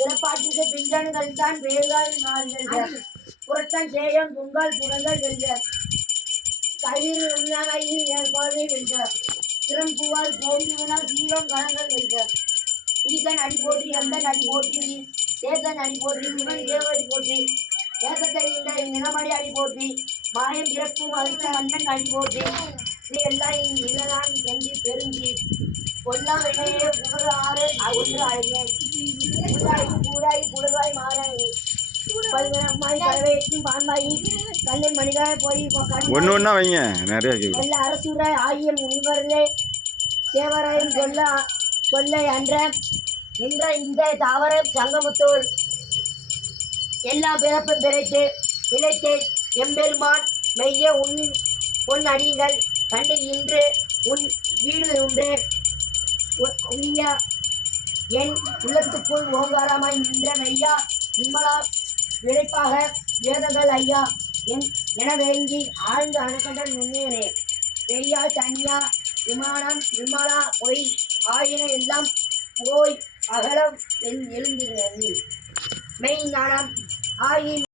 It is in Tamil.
பிறப்பாற்றிற்கு பிஞ்சன்கள் தான் வேகால் நாள்கள் புறத்தான் சேயம் பொங்கல் புறங்கள் வெல்க கயிறு உண்ணாமையில் மேற்கோளை வெல்க திறம்புவால் போம்பினால் தீபம் கணங்கள் வெல்க ஈசன் அடி போற்றி அந்த அடி போற்றி தேசன் அடி போற்றி இவன் தேவடி போற்றி தேசத்தை இந்த நிலமடி அடி போற்றி மாயம் பிறப்பும் அழுத்த மன்னன் அடி போற்றி எல்லாம் இளதான் என்று பெருங்கி கொல்லாம் இடையே புகழ் ஆறு ஒன்று அழியேன் கூடாய் குளிர்வாய் மாறாய் பல்வனமாய் பறவைக்கும் பான்மாயி கல்லை மனிதாய போய் ஒன்று ஒன்றா வைங்க நிறைய நல்ல அரசுராய் ஆகிய முனிவர்களே தேவராயும் சொல்லை அன்ற நின்ற இந்த தாவர சங்கமுத்தோல் எல்லா பிறப்பும் பிறத்து இழைத்தேன் எம்பெருமான் மெய்ய பொன் அடிகள் கண்டு இன்று உன் வீடு உண்டு உய்ய என் உள்ளத்துக்குள் ஓங்காரமாய் நின்ற மெய்யா நிம்மலா விளைப்பாக வேதங்கள் ஐயா என வேங்கி ஆழ்ந்து அணுகண்ட நுண்ணியனே வெய்யா தனியா விமானம் விமலா பொய் ஆயின எல்லாம் போய் அகலம் எழுந்திருந்தது மெய் ஞானம் ஆகி